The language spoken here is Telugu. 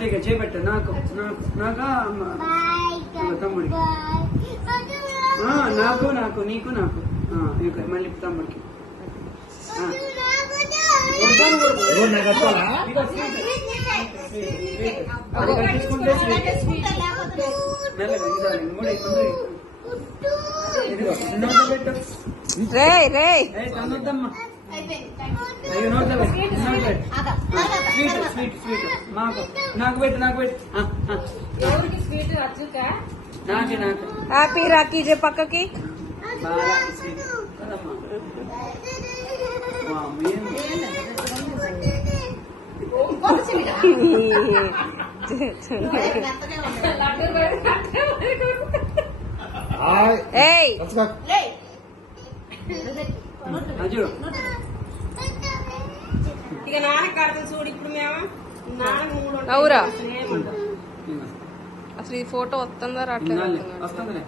గట్టిగా చేపెట్టు. నాకు నాకా తమ్ముడికి. నాకు నాకు నీకు నాకు మళ్ళీ తమ్ముడికి. కట్టించుకుంటే మెల్లగా మూడు ఇదిగో పెట్టు. తన్నొద్దమ్మా. అయ్యో నోట్లో పెట్టు. స్వీట్ స్వీట్ స్వీట్ నాకు పెట్టు నాకు పెట్టు. నాకే నాకు హ్యాపీ రాఖీ జే పక్కకి. బాగా స్వీట్ కదమ్మా. ఇక నాన్న కడతాం చూడు. ఇప్పుడు మేము అవురా అసలు ఈ ఫోటో వస్తుందా రావట్లేదు. వస్తుందిలే.